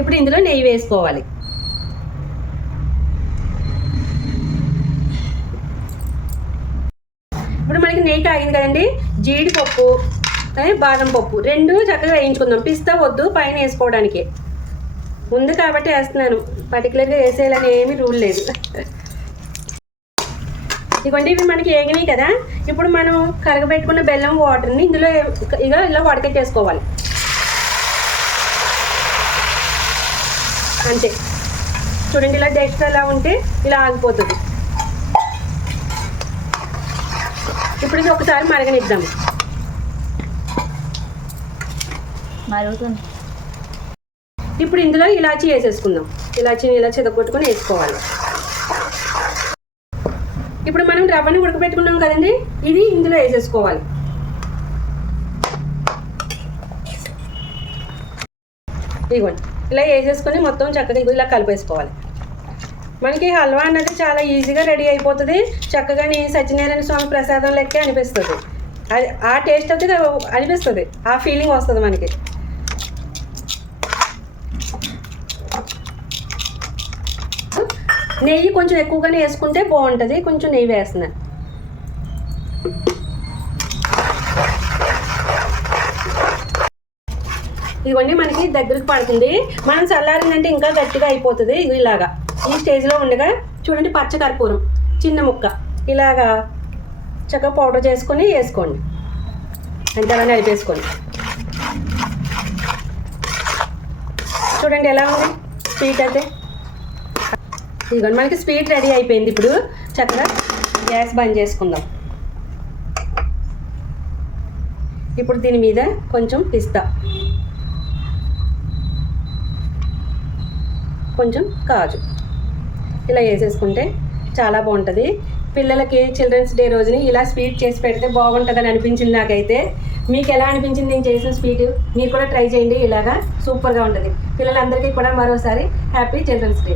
ఇప్పుడు ఇందులో నెయ్యి వేసుకోవాలి. ఇప్పుడు మనకి నెయ్యి కాగింది కదండి, జీడిపప్పు బాదం పప్పు రెండు చక్కగా వేయించుకుందాం. పిస్తా వద్దు, పైన వేసుకోవడానికి ఉంది కాబట్టి వేస్తున్నాను. పర్టికులర్గా వేసేయాలని ఏమీ రూల్ లేదు. ఇదిగోండి ఇవి మనకి ఏగినాయి కదా. ఇప్పుడు మనం కరగబెట్టుకున్న బెల్లం వాటర్ని ఇందులో ఇలా వడకట్టేసుకోవాలి. అంతే. చూడండి ఇలా డస్ట్ అలా ఉంటే ఇలా ఆగిపోతుంది. ఇప్పుడు ఇది ఒకసారి మరగనిద్దాము. మరుగుతుంది. ఇప్పుడు ఇందులో ఇలాచీ వేసేసుకుందాం. ఇలాచీని ఇలా చెదగొట్టుకొని వేసుకోవాలి. ఇప్పుడు మనం రవ్వని ఉడకబెట్టుకున్నాం కదండి, ఇది ఇందులో వేసేసుకోవాలి. ఇదిగోండి ఇలా వేసేసుకొని మొత్తం చక్కగా ఇలా కలిపేసుకోవాలి. మనకి హల్వా అన్నది చాలా ఈజీగా రెడీ అయిపోతుంది. చక్కగా సత్యనారాయణ స్వామి ప్రసాదం లెక్కే అనిపిస్తుంది. అది ఆ టేస్ట్ అయితే అనిపిస్తుంది, ఆ ఫీలింగ్ వస్తుంది మనకి. నెయ్యి కొంచెం ఎక్కువగానే వేసుకుంటే బాగుంటుంది. కొంచెం నెయ్యి వేస్తున్నాను. ఇవన్నీ మనకి దగ్గరికి పడుతుంది. మనం చల్లారిందంటే ఇంకా గట్టిగా అయిపోతుంది. ఇలాగా ఈ స్టేజ్లో ఉండగా చూడండి, పచ్చ కర్పూరం చిన్న ముక్క ఇలాగా చక్కగా పౌడర్ చేసుకొని వేసుకోండి. అంతే అలా నలిపేసుకోండి. చూడండి ఎలా ఉంది స్వీట్ అయితే. ఇదిగోండి మనకి స్వీట్ రెడీ అయిపోయింది. ఇప్పుడు చక్కగా గ్యాస్ బంద్ చేసుకుందాం. ఇప్పుడు దీని మీద కొంచెం పిస్తా, కొంచెం కాజు ఇలా వేసేసుకుంటే చాలా బాగుంటుంది. పిల్లలకి చిల్డ్రన్స్ డే రోజుని ఇలా స్వీట్ చేసి పెడితే బాగుంటుందని అనిపించింది నాకైతే. మీకు ఎలా అనిపించింది నేను చేసిన స్వీట్? మీరు కూడా ట్రై చేయండి. ఇలాగా సూపర్గా ఉంటుంది. పిల్లలందరికీ కూడా మరోసారి హ్యాపీ చిల్డ్రన్స్ డే.